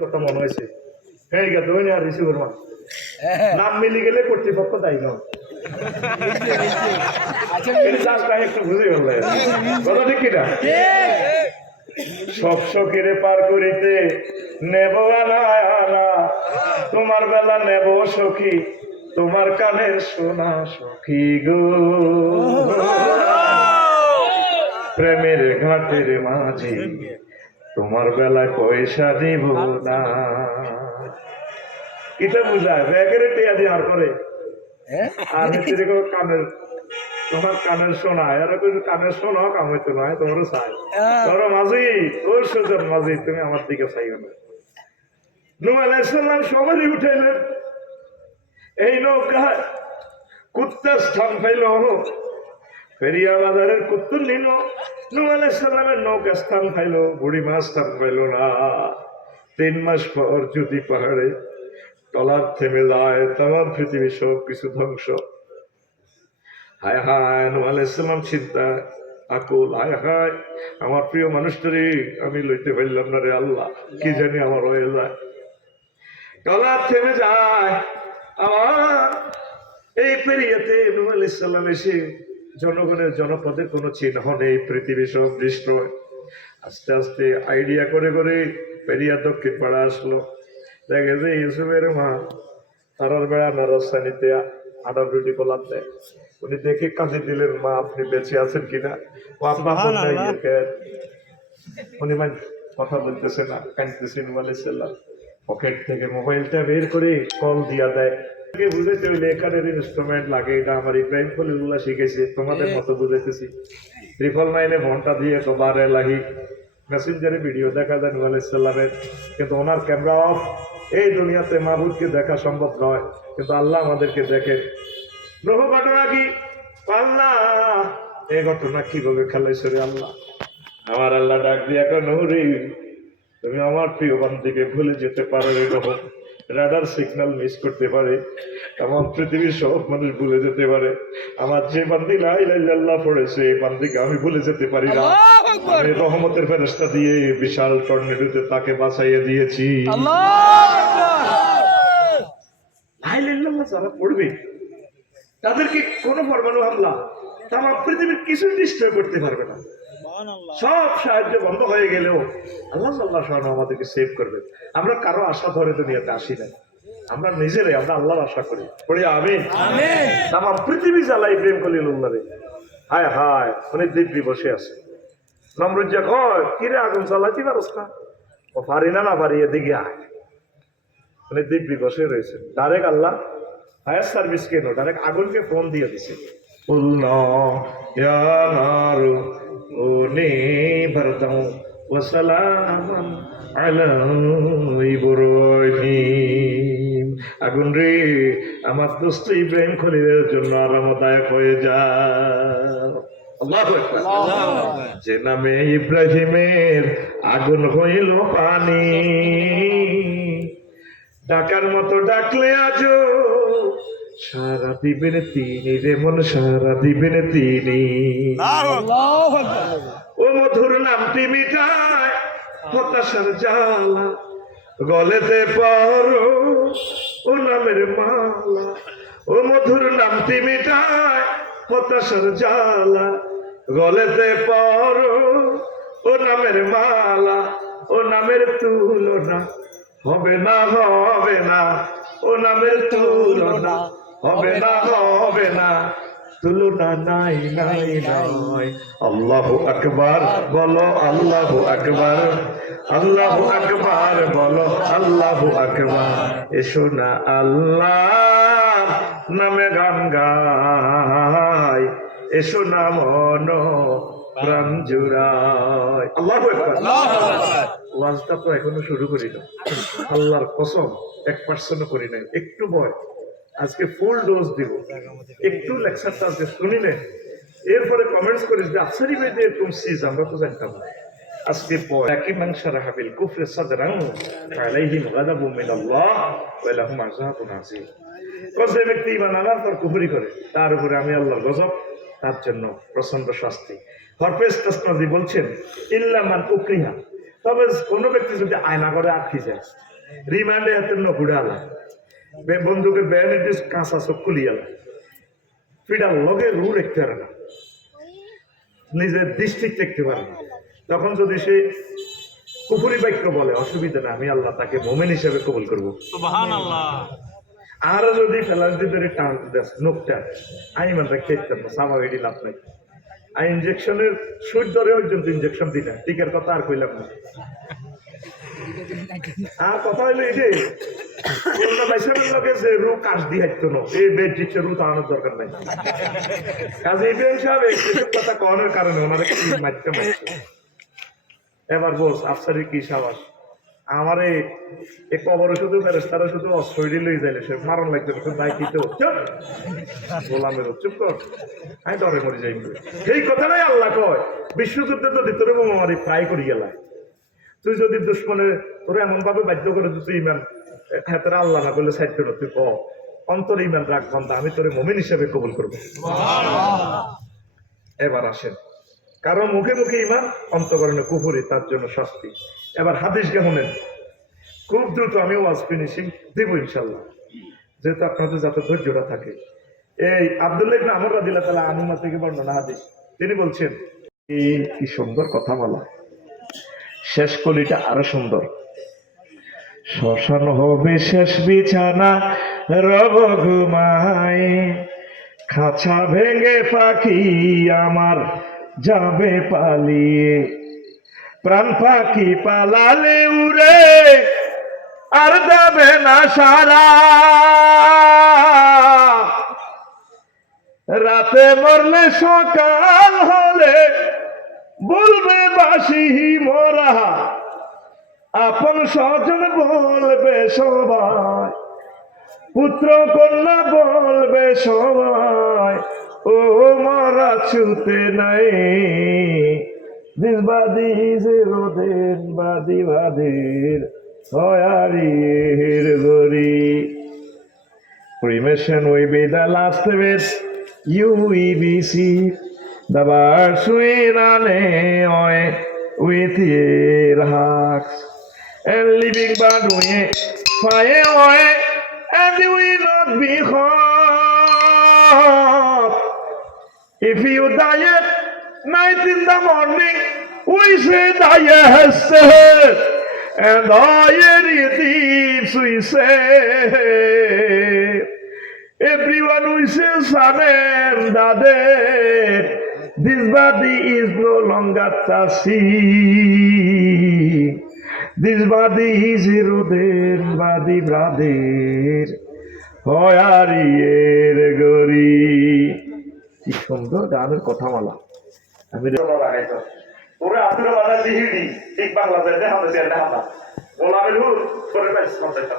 কথা মনে হয়েছে হ্যাঁ গা তুমি আর রিসিভার মা নাম মিলি গেলে কর্তৃপক্ষ দায়ী নয় একটু বুঝে গেল কথা ঠিক কিনা সব শখের পার করিতে নেব আনা আনা তোমার বেলা নেব সখী তোমার কানের সোনা সখী গো প্রেমের ঘাটের মাঝে তোমার বেলায় পয়সা দিব না কিটা বুঝায় ব্যাগের টিয়া দেওয়ার পরে আমি কানের তোমার কানের শোনা এরকম কানের শোনা কাম হইতো নয় তোমারও চাই ধরো মাঝি ওর সোজার মাঝি তুমি আমার দিকে চাইও না নূহ আলাইহিস সালাম সবারই উঠাইলেন এই নৌকায় কুত্তার স্থান পাইল ফেরিয়া বাজারের কুত্তুর নিল নূহ আলাইহিস সালামের নৌকা স্থান পাইল বুড়ি মাছ স্থান পাইল না 3 মাস পর যদি পাহাড়ে টলার থেমে যায় তোমার পৃথিবী সব কিছু ধ্বংস হায় হায় নূহ আলাইহিস সালাম চিন্তা আকুল হায় হায় আমার প্রিয় মানুষটারে আমি লইতে পারলাম না রে আল্লাহ কি জানি আমার হয়ে যায় টলার থেমে যায় আমার এই পেরিয়াতে নূহ আলাইহিস সালাম এসে জনগণের জনপদে কোনো চিহ্ন নেই পৃথিবী সব দৃষ্ট আস্তে আস্তে আইডিয়া করে করে পেরিয়া দক্ষিণ পাড়া আসলো দেখে যে ইউসুফের মা তারার বেড়া নরসানিতে আডার রুটি কোলাপ দেয় উনি দেখে কাজে দিলেন মা আপনি বেঁচে আছেন কিনা ও আপনার উনি কথা বলতেছে না কাঁদতেছে নূহ আলাইহিস সালাম পকেট থেকে মোবাইলটা বের করে কল দিয়া দেয় বুঝাইতে হইলে এখানের ইনস্ট্রুমেন্ট লাগে এটা আমার ইব্রাহিম খলিলুল্লাহ শিখেছে তোমাদের মতো বুঝাইতেছি 999 ঘন্টা দিয়ে তো বারে লাগি মেসেঞ্জারে ভিডিও দেখা যায় নূহ আলাইহিস সালামের কিন্তু ওনার ক্যামেরা অফ এই দুনিয়াতে মাহবুবকে দেখা সম্ভব নয় কিন্তু আল্লাহ আমাদেরকে দেখে নূহ ঘটনা কি আল্লাহ এই ঘটনা কিভাবে খেলাইছে রে আল্লাহ আমার আল্লাহ ডাক দিয়া নূহ রে তুমি আমার প্রিয় বান্দিকে ভুলে যেতে পারো এরকম রাডার সিগন্যাল মিস করতে পারে আমার পৃথিবীর সব মানুষ ভুলে যেতে পারে আমার যে বান্দি লা ইলাহা ইল্লাল্লাহ পড়েছে এই বান্দিকে আমি ভুলে যেতে পারি না আমি রহমতের ফেরেশতা দিয়ে বিশাল টর্নেডোতে তাকে বাঁচাইয়ে দিয়েছি লা ইলাহা ইল্লাল্লাহ যারা পড়বে তাদেরকে কোনো পরমাণু হামলা আমার পৃথিবীর কিছু ডিস্ট্রয় করতে পারবে না সব সাহায্য বন্ধ হয়ে গেলেও আল্লাহ সুবহানাহু আমাদেরকে সেভ করবে আমরা কারো আশা ধরে দুনিয়াতে আসি না আমরা নিজেরাই আমরা আল্লাহর আশা করি পড়ি আমিন আমিন তামাম পৃথিবী জ্বালাই ইব্রাহিম খলিলুল্লাহ রে হায় হায় উনি দিব্যি বসে আছে নমরুদ যা কয় কিরে আগুন জ্বালাইতে পারছ না ও পারি না পারি এদিকে আয় উনি দিব্যি বসে রয়েছে ডাইরেক্ট আল্লাহ ফায়ার সার্ভিস কেন ডাইরেক্ট আগুনকে ফোন দিয়ে দিছে কুলনা ইয়া নারু ওনি বারদাউ ওয়া সালামান আলা ইব্রাহিম আগুন রে আমার দোস্ত ইব্রাহিম খলিলের জন্য আরামদায়ক হয়ে যায় আল্লাহু আকবার যে নামে ইব্রাহিমের আগুন হইল পানি ডাকার মতো ডাকলে আজো সারা দিবেন তিনি রে মন সারা দিবেন তিনি ও মধুর নামটি মিটায় হতাশার জ্বালা গলেতে পরো ও নামের মালা ও মধুর নামটি মিটায় হতাশার জ্বালা গলেতে পরো ও নামের মালা ও নামের তুলনা হবে না হবে না ও নামের তুলনা হবে না হবে না তুলনা নাই নাই নাই আল্লাহু আকবার বলো আল্লাহু আকবার আল্লাহু আকবার বলো আল্লাহু আকবার এসো না আল্লাহ নামে গান গাই এসো না মন প্রাণ জুড়াই আল্লাহু আকবার ওয়াজটা তো এখনো শুরু করি না আল্লাহর কসম 1% করি নাই একটু ভয় আজকে ফুল ডোজ দিব একটু লেকচারটা আজকে শুনি নেই এরপরে কমেন্টস করিস যে আফসারি বেদে এরকম সিজ আমরা তো জানতাম না আজকে একই মাংসারা হাবিল কুফরে সাদরাং আলাইহিম গাদাবুম মিনাল্লাহ ওয়া লাহুম আযাবুন আযীম যে ব্যক্তি ঈমান আনার পর কুফরি করে তার উপরে আমি আল্লাহর গজব তার জন্য প্রচন্ড শাস্তি হরফেজ তাসনাজি বলছেন ইল্লা মান উকরিহা তবে কোনো ব্যক্তি যদি আয়না করে আটকে যায়, রিমান্ডে হাতের নকুড়ে আলা, বন্দুকের ব্যানের দিয়ে কাঁচা চোখ খুলিয়ে আলা, ফিডার লগে রু দেখতে পারে না, নিজের দৃষ্টিক দেখতে পারে না, তখন যদি সে কুফুরি বাক্য বলে, অসুবিধা না, আমি আল্লাহ তাকে মোমেন হিসেবে কবুল করবো। আরো যদি ফেলাস দিয়ে টান নোকটা আমি মানে খেতাম না, সামা এটি লাভ নাই। আর ইঞ্জেকশনের সুর ধরে পর্যন্ত ইঞ্জেকশন দিই না, টিকার কথা আর কইলাম না। আর কথা হইলো এই যে লোকে যে রু কাজ দিয়ে হাঁটতো না, এই বেডশিটের রু তাড়ানোর দরকার নাই। কাজে ইব্রাহিম সাহেব এইসব কথা কনের কারণে ওনারা কি মারতে মারছে। এবার বস আফসারি কি সাবাস, আমার এই কবরে শুধু ফেরেস্তারা শুধু অস্ত্র লই যাইলে সে মারণ লাগবে, দায় কি তো গোলামের চুপ কর, আমি ডরে মরে যাই। এই কথাটাই আল্লাহ কয়, বিশ্বযুদ্ধে যদি তোর বোমারি প্রায় করি গেলা, তুই যদি দুশ্মনে তোর এমন ভাবে বাধ্য করে তুই ইমান হাতের আল্লাহ না বললে সাইড করে তুই অন্তর ইমান রাখ বান্দা, আমি তোর মোমেন হিসেবে কবুল করবো। এবার আসেন, কারো মুখে মুখে ইমান, অন্তকরণে কুফুরি, তার জন্য শাস্তি। এবার হাদিস কেমনেন খুব দ্রুত আমি ওয়াজ ফিনিশিং দিব ইনশাল্লাহ, যেহেতু আপনাদের যাতে ধৈর্যটা থাকে। এই আব্দুল্লাহ ইবনে আমর রাদিয়াল্লাহু তাআলা আনহু থেকে বর্ণনা হাদিস, তিনি বলছেন কি সুন্দর কথা বলা, শেষ কলিটা আরো সুন্দর। শ্মশান হবে শেষ বিছানা, রব ঘুমায়, খাঁচা ভেঙে পাখি আমার যাবে পালিয়ে, প্রাণ পাখি পালালে উড়ে আর যাবে না সারা, রাতে মরলে সকাল হলে বলবে বাসি মোরা, আপন স্বজন বলবে সবাই, পুত্র কন্যা বলবে সবাই, ও মারা ছুতে নাই, দিস বাদিস রোদের বাদি বাদের হয়ারির গরি। Cremation will be the last with UEBC. The birds will run away with your hearts, and living bird will fly away, and they will not be hot. If you die at night in the morning, we say die, and all your thieves we say. Everyone wishes son and daughter, this body is no longer thirsty. This body is eroded body brother, হয়ারিয়ের গরি। কি সুন্দর গানের কথা বলা। আমি তোরে আব্দুল বাদা জিহিদি ঠিক বাংলাদেশ দেখা যাচ্ছে দেখা না গোলামের হুর করে পাইছে কনসেপ্টটা